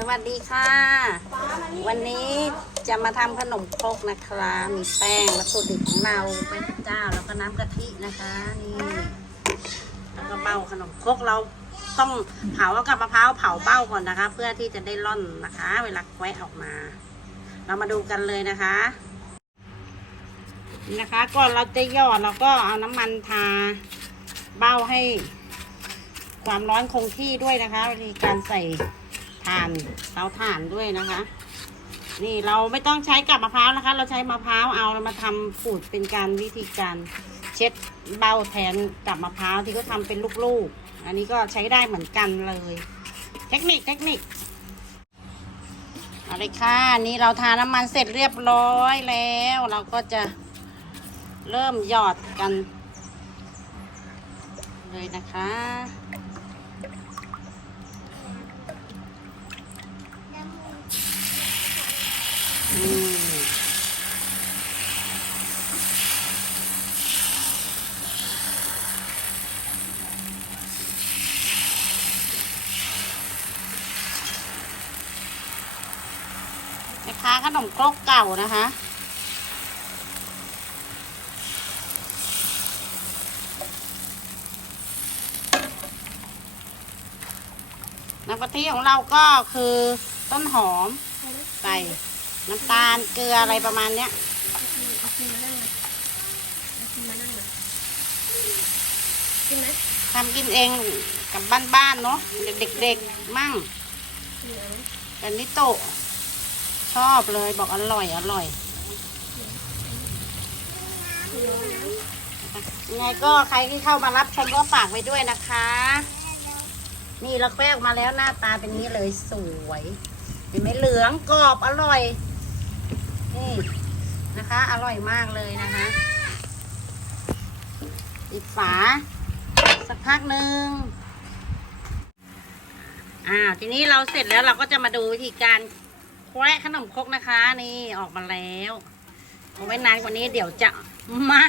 สวัสดีค่ะ วันนี้จะมาทำขนมครกนะคะ มีแป้งวัตถุดิบของเราแป้งเจ้าแล้วก็น้ำกะทินะคะนี่แล้วก็เบ้าขนมครกเราต้องเผาเอากับมะพร้าวเผาเบ้าก่อนนะคะ เพื่อที่จะได้ร่อนนะคะ เวลาแควะออกมา เรามาดูกันเลยนะคะนะคะก่อนเราจะหยอดเราก็เอาน้ำมันทาเบ้าให้ ความร้อนคงที่ด้วยนะคะวิธีการใส่ ถ่านเตาถ่านด้วยนะคะ นี่เราไม่ต้องใช้กับมะพร้าวนะคะ เราใช้มะพร้าวเอามาทำสูตรเป็นการวิธีการเช็ดเบ้าแทนกับมะพร้าวที่เขาทำเป็นลูกๆ อันนี้ก็ใช้ได้เหมือนกันเลย เทคนิคเทคนิคอาเลยค่ะนี่เราทาน้ำมันเสร็จเรียบร้อยแล้ว เราก็จะเริ่มหยอดกัน เลยนะคะ อืม นะคะขนมครกเก่านะคะ น้ำกะทิของเราก็คือต้นหอมใส่น้ำตาลเกลืออะไรประมาณเนี้ยทำกินเองกับบ้านๆเนาะเด็กๆมั่งกินเอาไหมแต่นิโตะ ชอบเลยบอกอร่อยอร่อยยังไงก็ใครที่เข้ามารับชมก็ฝากไว้ด้วยนะคะ นี่เราแควกมาแล้วหน้าตาเป็นนี้เลยสวยเห็นไหมเหลืองกรอบอร่อยนี่นะคะ อร่อยมากเลยนะคะปิดฝา สักพักหนึ่งอ่าทีนี้เราเสร็จแล้วเราก็จะมาดูวิธีการ แควะขนมครกนะคะ นี่ออกมาแล้ว เอาไว้นานกว่านี้เดี๋ยวจะมา